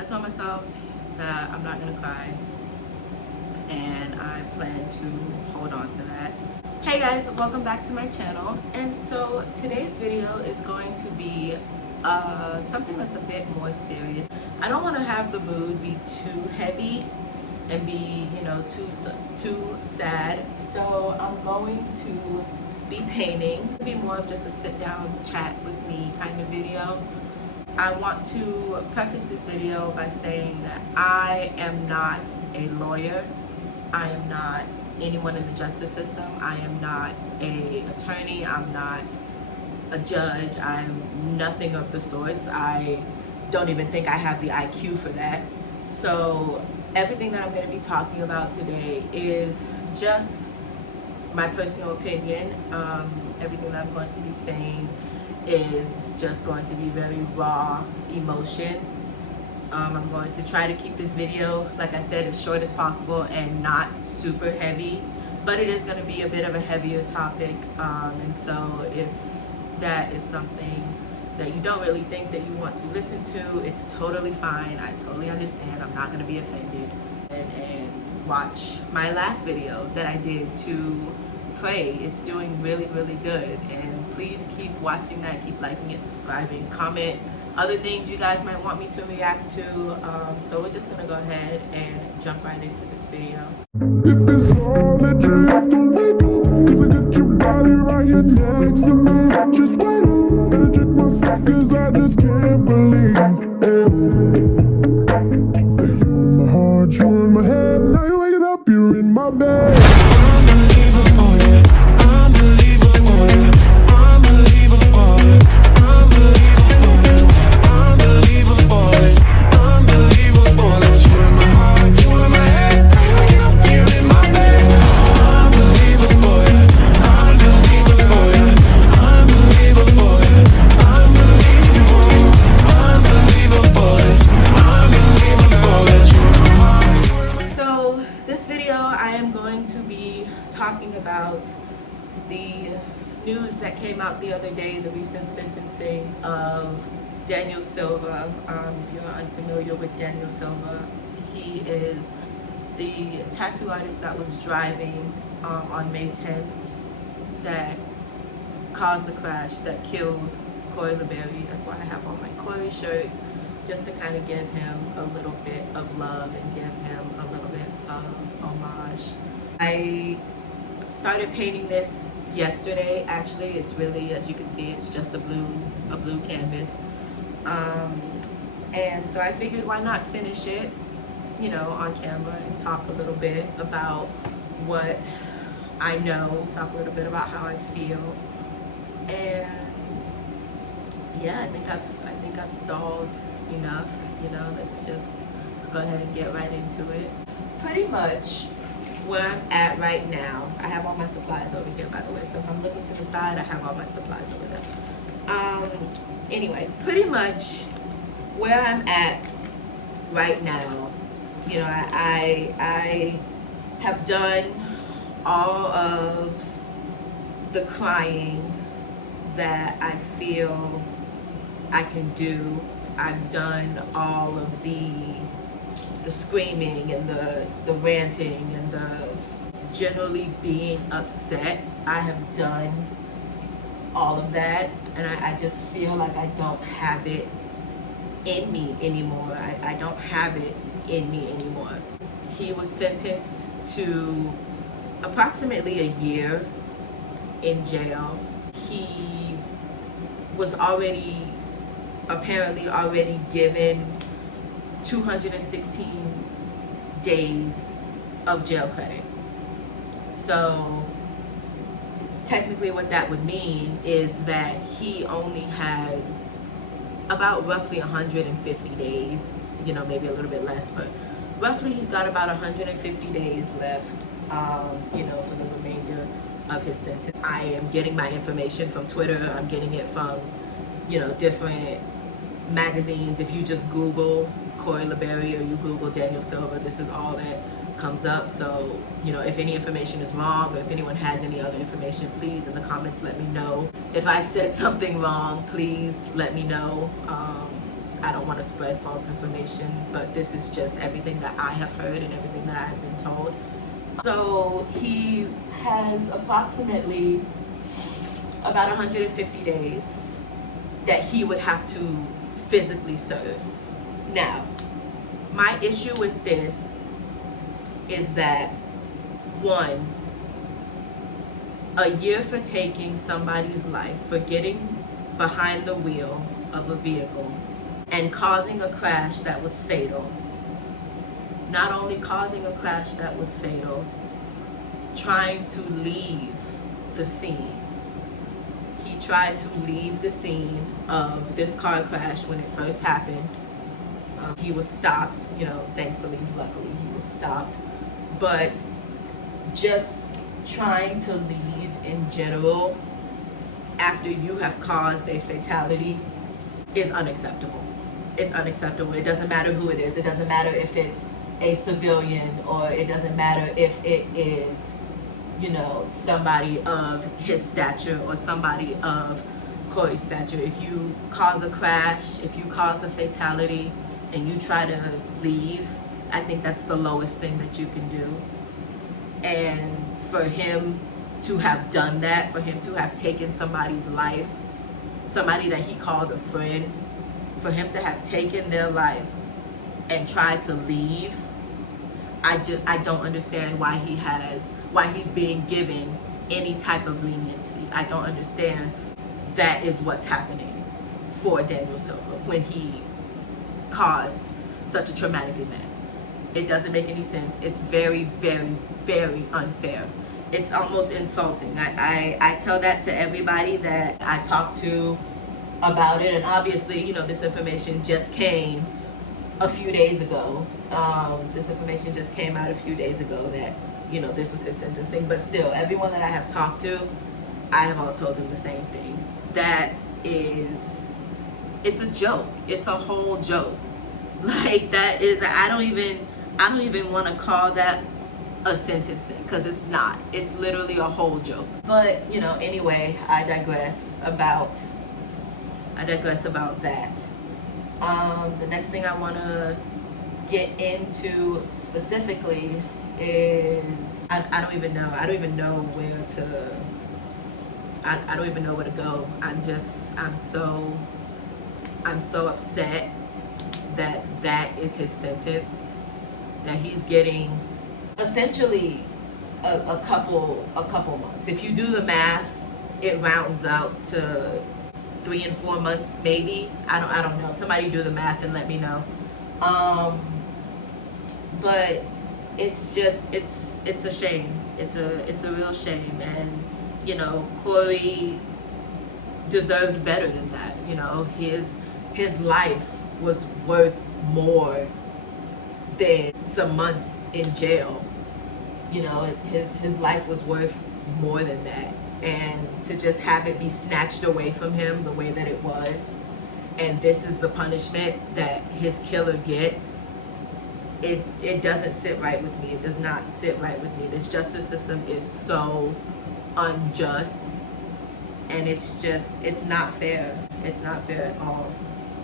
I told myself that I'm not gonna cry, and I plan to hold on to that. Hey guys, welcome back to my channel. And so today's video is going to be something that's a bit more serious. I don't want to have the mood be too heavy and be, too sad. So I'm going to be painting. It'll be more of just a sit down chat with me kind of video. I want to preface this video by saying that I am not a lawyer. I am not anyone in the justice system. I am not an attorney. I'm not a judge. I'm nothing of the sorts. I don't even think I have the IQ for that. So everything that I'm going to be talking about today is just my personal opinion. Everything that I'm going to be saying is just going to be very raw emotion. I'm going to try to keep this video, like I said, as short as possible and not super heavy, but it is going to be a bit of a heavier topic, and so if that is something that you don't really think that you want to listen to, it's totally fine. I totally understand. I'm not going to be offended. And watch my last video that I did to pray. It's doing really, really good, and please keep watching that. Keep liking it, subscribing, comment other things you guys might want me to react to. So we're just gonna go ahead and jump right into this video. If it's all that you have to wake up, 'cause I got your body right here next to me. Just wait up, and I check myself 'cause I just can't believe you in my heart, you in my head. Now you're waking up, you're in my bed. Unbelievable, yeah. Unbelievable, yeah. Unbelievable, yeah. Talking about the news that came out the other day, the recent sentencing of Daniel Silva. If you're unfamiliar with Daniel Silva, he is the tattoo artist that was driving on May 10th that caused the crash that killed Corey La Barrie. That's why I have on my Corey shirt, just to kind of give him a little bit of love and give him a little bit of homage. I started painting this yesterday. Actually, it's really, as you can see, it's just a blue canvas, and so I figured why not finish it, on camera and talk a little bit about what I know, talk a little bit about how I feel, and yeah, I think I've stalled enough. Let's go ahead and get right into it. Pretty much where I'm at right now, I have all my supplies over here, by the way, so if I'm looking to the side, I have all my supplies over there. Anyway, pretty much where I'm at right now, I have done all of the crying that I feel I can do. I've done all of the screaming and the ranting and the generally being upset. I have done all of that, and I just feel like I don't have it in me anymore. I don't have it in me anymore. He was sentenced to approximately a year in jail. He was apparently already given 216 days of jail credit. So technically what that would mean is that he only has about roughly 150 days, maybe a little bit less, but roughly he's got about 150 days left, for the remainder of his sentence. I am getting my information from Twitter. I'm getting it from, different magazines. If you just Google Corey La Barrie or you Google Daniel Silva, this is all that comes up. So, if any information is wrong, or if anyone has any other information, please in the comments let me know. If I said something wrong, please let me know. I don't want to spread false information, but this is just everything that I have heard and everything that I have been told. So he has approximately about 150 days that he would have to physically serve. Now, my issue with this is that, one, a year for taking somebody's life, for getting behind the wheel of a vehicle and causing a crash that was fatal. Not only causing a crash that was fatal, trying to leave the scene. He tried to leave the scene of this car crash when it first happened. He was stopped, you know, thankfully, luckily he was stopped. But just trying to leave in general after you have caused a fatality is unacceptable. It's unacceptable. It doesn't matter who it is. It doesn't matter if it's a civilian, or it doesn't matter if it is, you know, somebody of his stature or somebody of Corey's stature. If you cause a crash, if you cause a fatality and you try to leave, I think that's the lowest thing that you can do. And for him to have done that, for him to have taken somebody's life, somebody that he called a friend, for him to have taken their life and tried to leave, I don't understand why he's being given any type of leniency. I don't understand that is what's happening for Daniel Silva when he caused such a traumatic event. It doesn't make any sense. It's very, very, very unfair. It's almost insulting. I tell that to everybody that I talk to about it, and obviously, you know, this information just came a few days ago. This information just came out a few days ago that, you know, this was his sentencing, but still, everyone that I have talked to, I have all told them the same thing. That is, it's a joke. It's a whole joke. Like, that is, I don't even want to call that a sentencing, because it's not. It's literally a whole joke. But, you know, anyway, I digress about that. The next thing I want to get into specifically is, I don't even know where to, I don't even know where to go. I'm so upset that is his sentence, that he's getting essentially a couple months. If you do the math, it rounds out to 3 and 4 months, maybe. I don't know. Somebody do the math and let me know. But it's just, it's a shame. It's a real shame. And, you know, Corey deserved better than that. You know, his life was worth more than some months in jail. You know, his life was worth more than that. And to just have it be snatched away from him the way that it was, and this is the punishment that his killer gets, it doesn't sit right with me. It does not sit right with me. This justice system is so unjust, and it's just, it's not fair. It's not fair at all.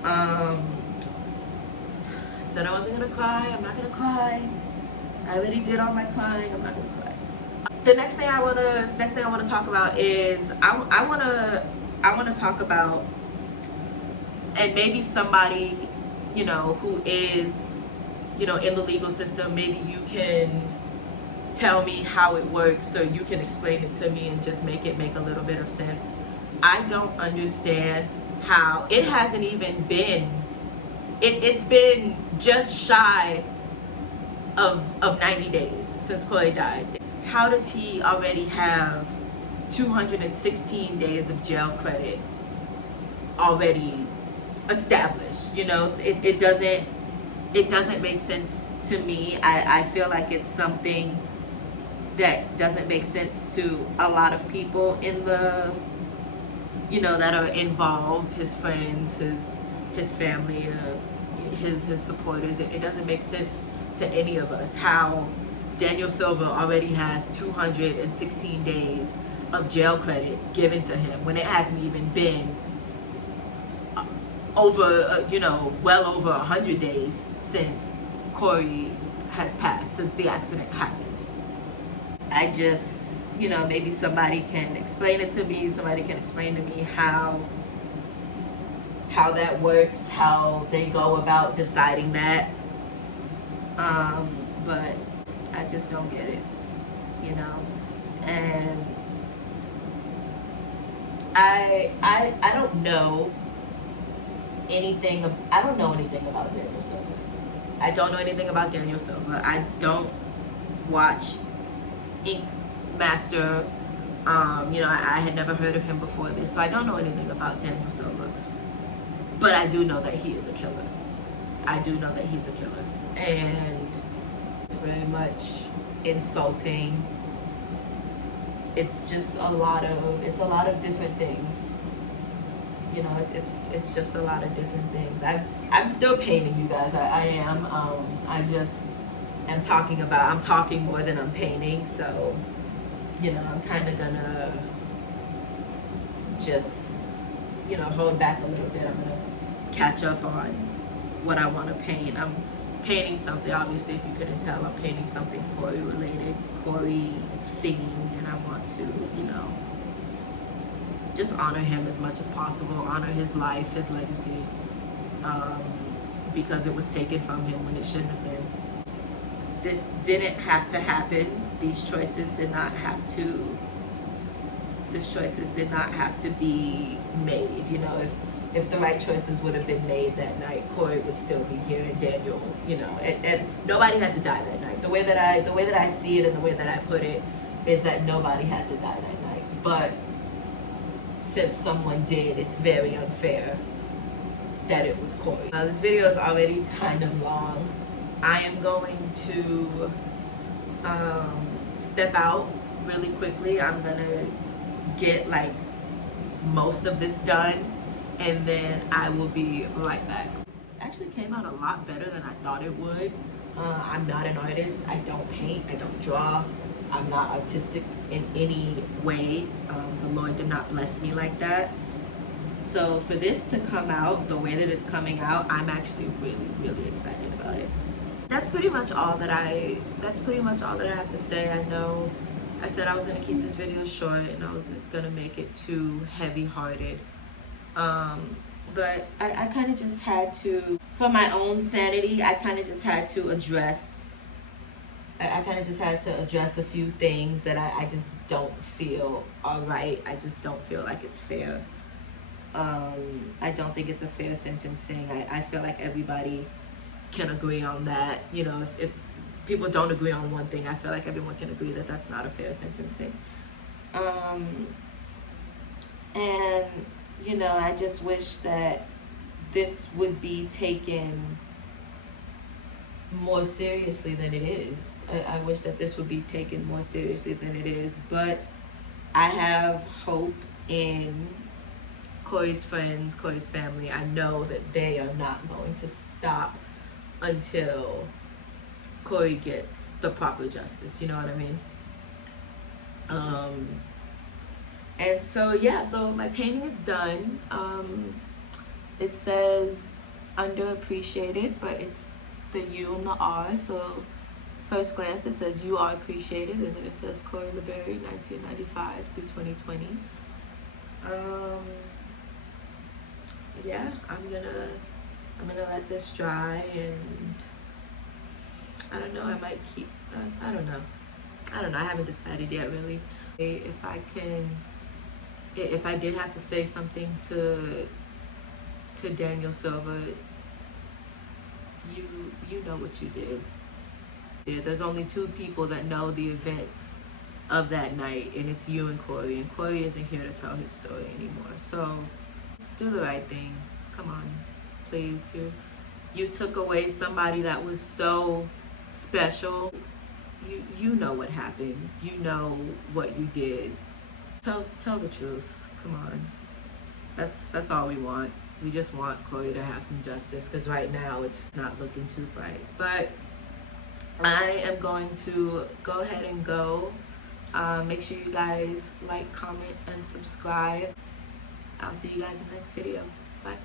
I said I wasn't gonna cry. I'm not gonna cry. I already did all my crying. I'm not gonna cry. The next thing I wanna talk about is I wanna talk about, and maybe somebody, you know, who is, you know, in the legal system, maybe you can tell me how it works, or you can explain it to me and just make it make a little bit of sense. I don't understand how it hasn't even been, it's been just shy of 90 days since Corey died. How does he already have 216 days of jail credit already established? You know, it doesn't make sense to me. I feel like it's something that doesn't make sense to a lot of people in the, you know, that are involved, his friends, his family, his supporters. It doesn't make sense to any of us how Daniel Silva already has 216 days of jail credit given to him when it hasn't even been over, well over 100 days since Corey has passed, since the accident happened. I just, maybe somebody can explain it to me. Somebody can explain to me how that works, how they go about deciding that. But I just don't get it, and I don't know anything. I don't know anything about Daniel Silva. I don't know anything about Daniel Silva. I don't watch Ink Master. I had never heard of him before this, so I don't know anything about Daniel Silva. But I do know that he is a killer. I do know that he's a killer, and it's very much insulting. It's just a lot of different things. It's just a lot of different things. I'm still painting, you guys. I am. I just am I'm talking more than I'm painting. So, I'm kind of gonna just, hold back a little bit. I'm gonna catch up on what I want to paint. I'm painting something, obviously, if you couldn't tell, I'm painting something Corey related, Corey theme, and I want to, just honor him as much as possible, honor his life, his legacy, because it was taken from him when it shouldn't have been. This didn't have to happen. These choices did not have to be made. If the right choices would have been made that night, Corey would still be here, and Daniel, and nobody had to die that night. The way that I see it and the way that I put it is that nobody had to die that night. But since someone did, it's very unfair that it was Corey. This video is already kind of long. I am going to step out really quickly. I'm gonna get like most of this done, and then I will be right back. It actually came out a lot better than I thought it would. I'm not an artist. I don't paint. I don't draw. I'm not artistic in any way. The Lord did not bless me like that. So for this to come out the way that it's coming out, I'm actually really, really excited about it. That's pretty much all that I have to say. I know I said I was gonna keep this video short and I was gonna make it too heavy-hearted. But I kind of just had to, for my own sanity, I kind of just had to address a few things that I just don't feel are right. I just don't feel like it's fair. I don't think it's a fair sentencing. I feel like everybody can agree on that. If people don't agree on one thing, I feel like everyone can agree that that's not a fair sentencing. And I just wish that this would be taken more seriously than it is. I wish that this would be taken more seriously than it is, but I have hope in Corey's friends, Corey's family. I know that they are not going to stop until Corey gets the proper justice, you know what I mean? And so yeah, so my painting is done. It says underappreciated, but it's the U and the R, so first glance it says you are appreciated, and then it says Corey La Barrie 1995 through 2020. Yeah, I'm gonna let this dry, and I don't know, I might keep, I don't know, I haven't decided yet really. If I did have to say something to Daniel Silva, you know what you did. Yeah, there's only two people that know the events of that night, and it's you and Corey isn't here to tell his story anymore. So do the right thing. Come on, please. You took away somebody that was so special. You know what happened. You know what you did. Tell the truth. Come on. That's all we want. We just want Corey to have some justice, because right now it's not looking too bright. But I am going to go ahead and go. Make sure you guys like, comment, and subscribe. I'll see you guys in the next video. Bye.